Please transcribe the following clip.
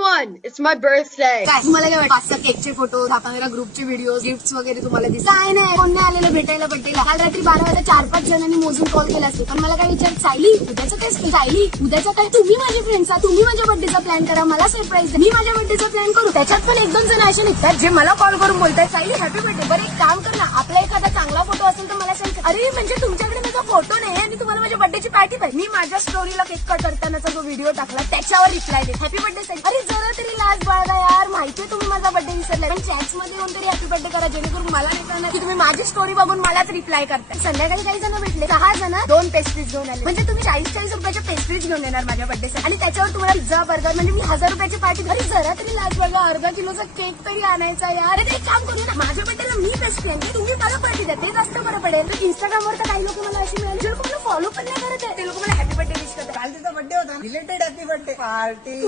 everyone, it's my birthday. काय तुम्हाला काय वाटतं? 5 केकचे फोटो, 10-15 ग्रुपचे व्हिडिओ, गिफ्ट वगैरे तुम्हाला दिसत काय नाही. कोण नाही आलेलं भेटायला बड्डेला. काल रात्री 12 वाजता 4-5 जणांनी मोजून कॉल केला असते, पण मला काय विचार, सायली उद्याचं काय? सायली उद्याचं काय? तुम्ही माझे फ्रेंड्स आहात, तुम्ही माझ्या बड्डेचा प्लॅन करा, मला सरप्राईज द्या, मी माझ्या बड्डेचा प्लॅन करू. त्याच्यात पण 1-2 जण असे निघतात जे मला कॉल करून बोलतात, सायली हॅपी बर्थडे. बरं एक काम कर ना, आपला एखादा चांगला फोटो असेल तर मला सेंड कर. अरे म्हणजे तुमच्याकडे माझा फोटो नाही आणि तुम्हाला माझ्या बड्डेची पार्टी पाहिजे. मी माझ्या स्टोरीला केक कट करतानाचा जो व्हिडिओ टाकला त्याच्यावर रिप्लाय दे, हॅपी बर्थडे सायली. अरे जरा तरी लाज बाळगा यार, माहितीये तुम्ही माझा बर्थडे विसरलाय, पण चॅट्स मध्ये येऊन तरी हॅपी बर्थडे करा, जेणेकरून मला नाही कळणार की तुम्ही माझी स्टोरी बघून मलाच रिप्लाय करताय. संध्याकाळी काही जण भेटले, 6 जण 2 पेस्ट्रीज घेऊन आले. म्हणजे तुम्ही 40-40 रुपयाच्या पेस्ट्रीज घेऊन येणार माझ्या बर्थडेसाठी आणि त्याच्यावर तुम्हाला पिझ्झा बर्गर, म्हणजे मी 1000 रुपयाची पार्टी. अरे जरा तरी लाज बाळगा, अर्धा किलोचा केक तरी आणायचा यार. अरे एक काम करू ना, माझ्या बर्थडेला मी पेस्ट्री आणते, तुम्ही मला पार्टी द्या, ते जास्त बरं पडेल. तर इंस्टाग्रामवर तर काही लोक मला अशी मिळाली, जे लोक मला फॉलो पण नाही करत आहे, ते लोक मला हॅपी बर्थडे विश करतात. काल तिचा बर्थडे होता, रिलेटेड हॅपी बर्थडे पार्टी.